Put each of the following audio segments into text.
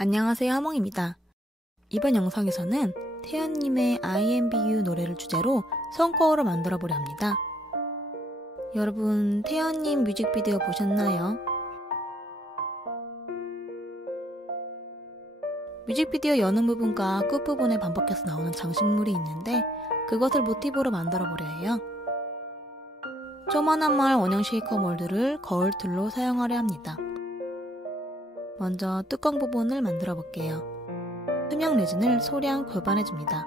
안녕하세요, 하몽입니다. 이번 영상에서는 태연님의 IMBU 노래를 주제로 성과어를 만들어 보려 합니다. 여러분, 태연님 뮤직비디오 보셨나요? 뮤직비디오 여는 부분과 끝부분에 반복해서 나오는 장식물이 있는데 그것을 모티브로 만들어 보려 해요. 조만한 말 원형 쉐이커 몰드를 거울 툴로 사용하려 합니다. 먼저 뚜껑 부분을 만들어 볼게요. 투명 레진을 소량 골반해 줍니다.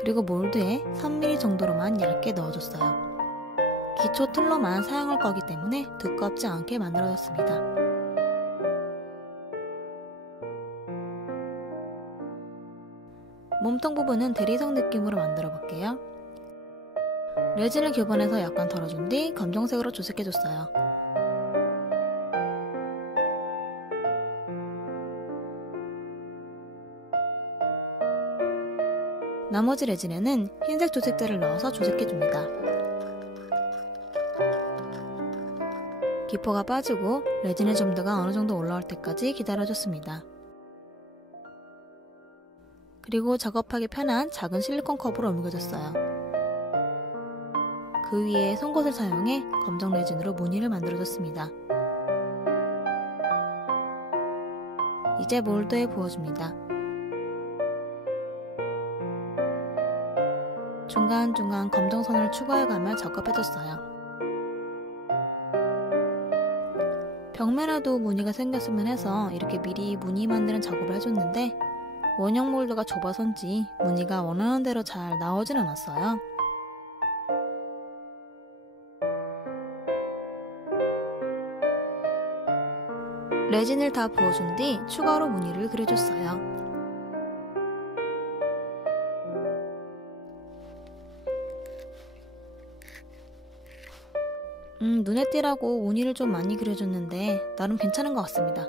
그리고 몰드에 3mm 정도로만 얇게 넣어줬어요. 기초 툴로만 사용할 거기 때문에 두껍지 않게 만들어졌습니다. 몸통 부분은 대리석 느낌으로 만들어 볼게요. 레진을 교반해서 약간 덜어준 뒤 검정색으로 조색해줬어요. 나머지 레진에는 흰색 조색들을 넣어서 조색해줍니다. 기포가 빠지고 레진의 점도가 어느 정도 올라올 때까지 기다려줬습니다. 그리고 작업하기 편한 작은 실리콘 컵으로 옮겨줬어요. 그 위에 송곳을 사용해 검정 레진으로 무늬를 만들어줬습니다. 이제 몰드에 부어줍니다. 중간중간 검정선을 추가해가며 작업해줬어요. 벽면에도 무늬가 생겼으면 해서 이렇게 미리 무늬 만드는 작업을 해줬는데 원형 몰드가 좁아서인지 무늬가 원하는 대로 잘 나오진 않았어요. 레진을 다 부어준 뒤 추가로 무늬를 그려줬어요. 눈에 띄라고 무늬를 좀 많이 그려줬는데 나름 괜찮은 것 같습니다.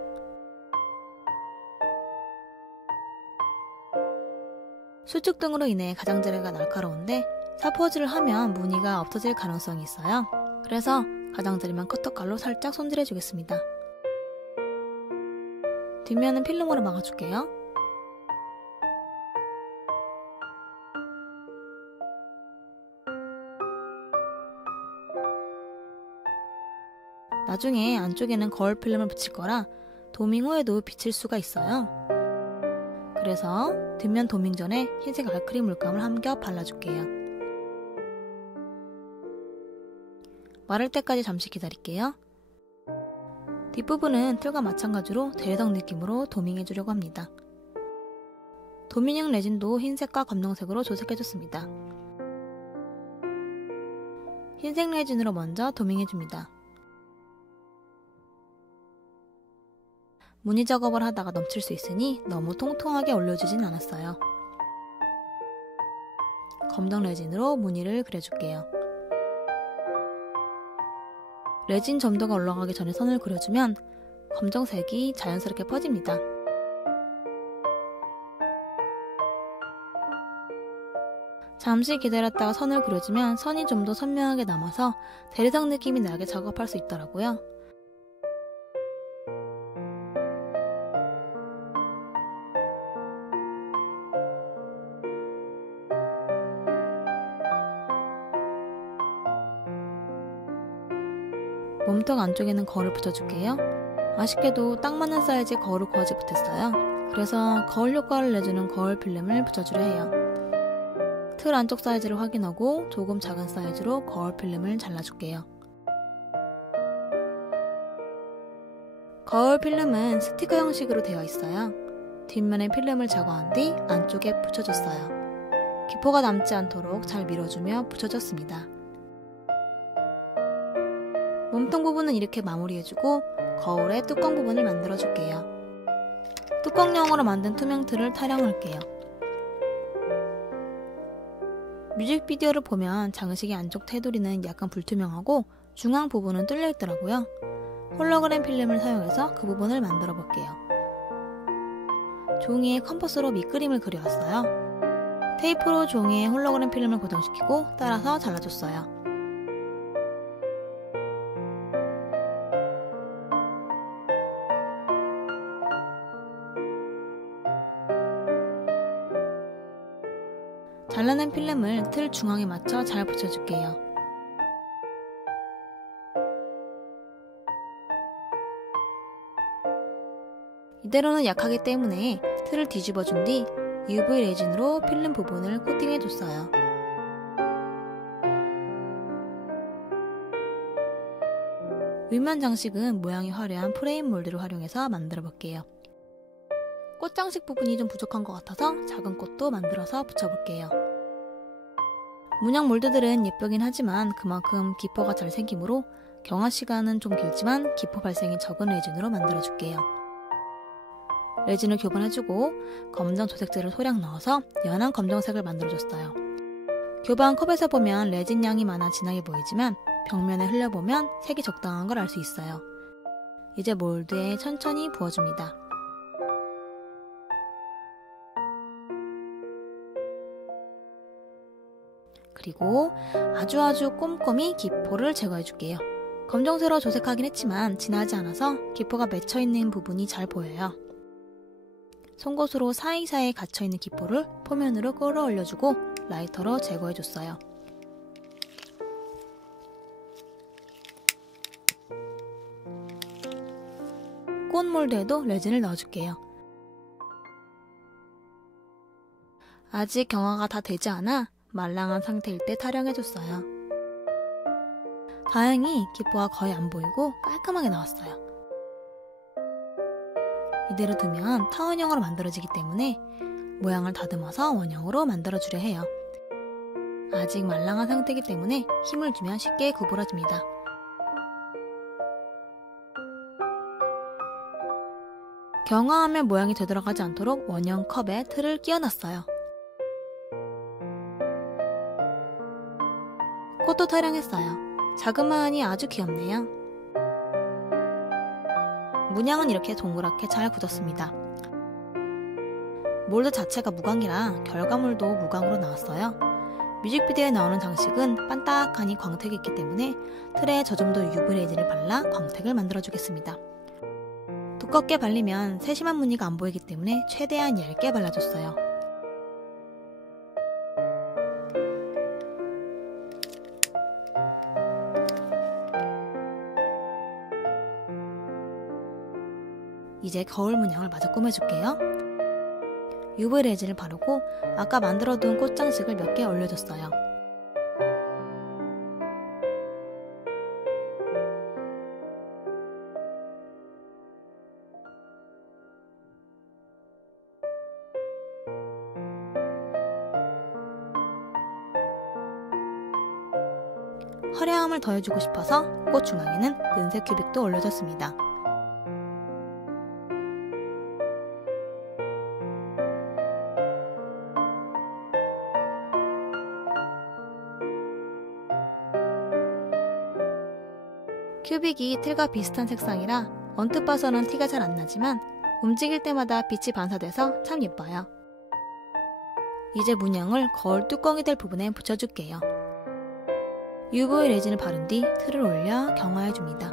수축 등으로 인해 가장자리가 날카로운데 사포질을 하면 무늬가 없어질 가능성이 있어요. 그래서 가장자리만 커터칼로 살짝 손질해 주겠습니다. 뒷면은 필름으로 막아줄게요. 나중에 안쪽에는 거울 필름을 붙일 거라 도밍 후에도 비칠 수가 있어요. 그래서 뒷면 도밍 전에 흰색 알크릴 물감을 한 겹 발라줄게요. 마를 때까지 잠시 기다릴게요. 뒷부분은 틀과 마찬가지로 대리석 느낌으로 도밍해주려고 합니다. 도밍형 레진도 흰색과 검정색으로 조색해줬습니다. 흰색 레진으로 먼저 도밍해줍니다. 무늬 작업을 하다가 넘칠 수 있으니 너무 통통하게 올려주진 않았어요. 검정 레진으로 무늬를 그려줄게요. 레진 점도가 올라가기 전에 선을 그려주면 검정색이 자연스럽게 퍼집니다. 잠시 기다렸다가 선을 그려주면 선이 좀 더 선명하게 남아서 대리석 느낌이 나게 작업할 수 있더라고요. 몸통 안쪽에는 거울을 붙여줄게요. 아쉽게도 딱 맞는 사이즈의 거울을 구하지 못했어요. 그래서 거울 효과를 내주는 거울 필름을 붙여주려 해요. 틀 안쪽 사이즈를 확인하고 조금 작은 사이즈로 거울 필름을 잘라줄게요. 거울 필름은 스티커 형식으로 되어 있어요. 뒷면에 필름을 제거한 뒤 안쪽에 붙여줬어요. 기포가 남지 않도록 잘 밀어주며 붙여줬습니다. 몸통 부분은 이렇게 마무리해주고 거울의 뚜껑 부분을 만들어줄게요. 뚜껑형으로 만든 투명 틀을 타령할게요. 뮤직비디오를 보면 장식의 안쪽 테두리는 약간 불투명하고 중앙 부분은 뚫려 있더라고요. 홀로그램 필름을 사용해서 그 부분을 만들어 볼게요. 종이에 컴퍼스로 밑그림을 그려왔어요. 테이프로 종이에 홀로그램 필름을 고정시키고 따라서 잘라줬어요. 잘라낸 필름을 틀 중앙에 맞춰 잘 붙여줄게요. 이대로는 약하기 때문에 틀을 뒤집어준 뒤 UV 레진으로 필름 부분을 코팅해줬어요. 윗면 장식은 모양이 화려한 프레임 몰드를 활용해서 만들어 볼게요. 꽃 장식 부분이 좀 부족한 것 같아서 작은 꽃도 만들어서 붙여볼게요. 문양 몰드들은 예쁘긴 하지만 그만큼 기포가 잘 생기므로 경화 시간은 좀 길지만 기포 발생이 적은 레진으로 만들어줄게요. 레진을 교반해주고 검정 도색제를 소량 넣어서 연한 검정색을 만들어줬어요. 교반 컵에서 보면 레진 양이 많아 진하게 보이지만 벽면에 흘려보면 색이 적당한 걸 알 수 있어요. 이제 몰드에 천천히 부어줍니다. 그리고 아주 꼼꼼히 기포를 제거해줄게요. 검정색으로 조색하긴 했지만 진하지 않아서 기포가 맺혀있는 부분이 잘 보여요. 송곳으로 사이사이에 갇혀있는 기포를 표면으로 끌어올려주고 라이터로 제거해줬어요. 꽃 몰드에도 레진을 넣어줄게요. 아직 경화가 다 되지 않아 말랑한 상태일 때 타령해줬어요. 다행히 기포가 거의 안 보이고 깔끔하게 나왔어요. 이대로 두면 타원형으로 만들어지기 때문에 모양을 다듬어서 원형으로 만들어주려 해요. 아직 말랑한 상태이기 때문에 힘을 주면 쉽게 구부러집니다. 경화하면 모양이 되돌아가지 않도록 원형 컵에 틀을 끼워놨어요. 꽃도 타령했어요. 자그마하니 아주 귀엽네요. 문양은 이렇게 동그랗게 잘 굳었습니다. 몰드 자체가 무광이라 결과물도 무광으로 나왔어요. 뮤직비디오에 나오는 장식은 반딱하니 광택이 있기 때문에 틀에 저 정도 UV 레진을 발라 광택을 만들어주겠습니다. 두껍게 발리면 세심한 무늬가 안 보이기 때문에 최대한 얇게 발라줬어요. 이제 거울 문양을 마저 꾸며줄게요. UV 레진을 바르고 아까 만들어둔 꽃장식을 몇 개 올려줬어요. 화려함을 더해주고 싶어서 꽃 중앙에는 은색 큐빅도 올려줬습니다. 큐빅이 틀과 비슷한 색상이라 언뜻 봐서는 티가 잘 안 나지만 움직일 때마다 빛이 반사돼서 참 예뻐요. 이제 문양을 거울 뚜껑이 될 부분에 붙여줄게요. UV 레진을 바른 뒤 틀을 올려 경화해줍니다.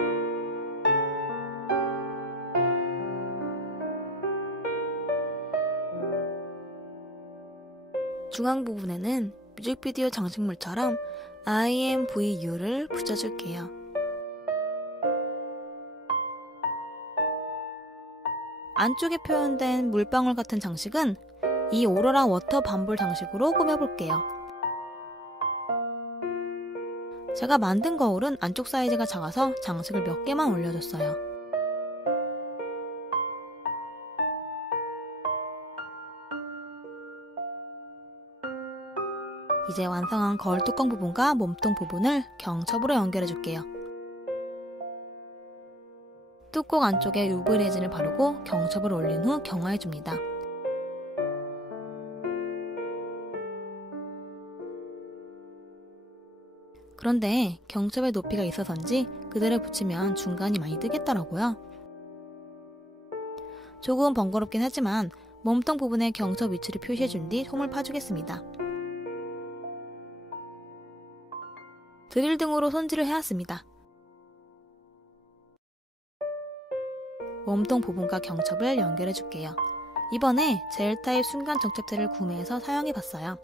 중앙 부분에는 뮤직비디오 장식물처럼 IMVU를 붙여줄게요. 안쪽에 표현된 물방울 같은 장식은 이 오로라 워터 밤볼 장식으로 꾸며볼게요. 제가 만든 거울은 안쪽 사이즈가 작아서 장식을 몇 개만 올려줬어요. 이제 완성한 거울 뚜껑 부분과 몸통 부분을 경첩으로 연결해줄게요. 뚜껑 안쪽에 UV 레진을 바르고 경첩을 올린 후 경화해줍니다. 그런데 경첩의 높이가 있어서인지 그대로 붙이면 중간이 많이 뜨겠더라고요. 조금 번거롭긴 하지만 몸통 부분에 경첩 위치를 표시해준 뒤 솜을 파주겠습니다. 드릴 등으로 손질을 해왔습니다. 몸통 부분과 경첩을 연결해줄게요. 이번에 젤 타입 순간 정착제를 구매해서 사용해봤어요.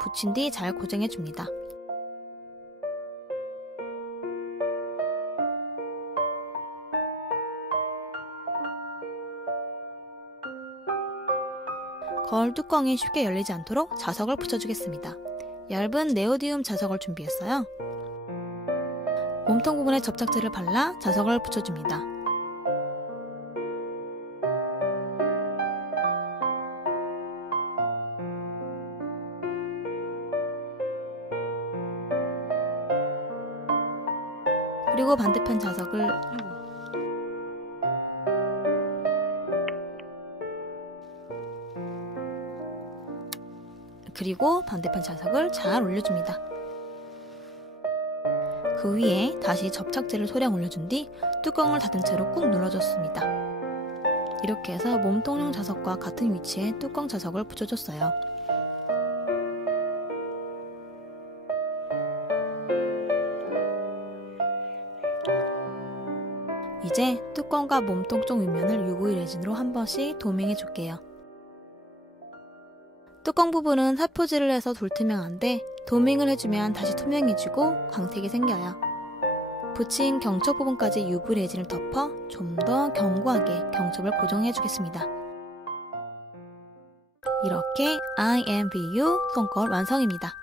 붙인 뒤 잘 고정해줍니다. 거울 뚜껑이 쉽게 열리지 않도록 자석을 붙여주겠습니다. 얇은 네오디움 자석을 준비했어요. 몸통 부분에 접착제를 발라 자석을 붙여줍니다. 그리고 반대편 자석을 잘 올려줍니다. 그 위에 다시 접착제를 소량 올려준 뒤 뚜껑을 닫은 채로 꾹 눌러줬습니다. 이렇게 해서 몸통용 자석과 같은 위치에 뚜껑 자석을 붙여줬어요. 이제 뚜껑과 몸통 쪽 윗면을 UV 레진으로 한 번씩 도밍해 줄게요. 뚜껑 부분은 사포질을 해서 돌투명한데 도밍을 해주면 다시 투명해지고 광택이 생겨요. 붙인 경첩 부분까지 UV 레진을 덮어 좀 더 견고하게 경첩을 고정해 주겠습니다. 이렇게 IMVU 손거울 완성입니다.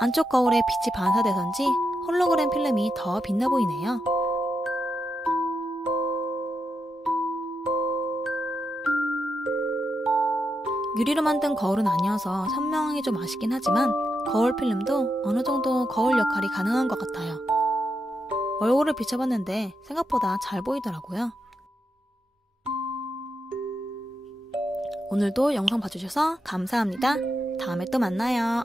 안쪽 거울에 빛이 반사돼서인지 홀로그램 필름이 더 빛나 보이네요. 유리로 만든 거울은 아니어서 선명하기 좀 아쉽긴 하지만 거울 필름도 어느 정도 거울 역할이 가능한 것 같아요. 얼굴을 비춰봤는데 생각보다 잘 보이더라고요. 오늘도 영상 봐주셔서 감사합니다. 다음에 또 만나요.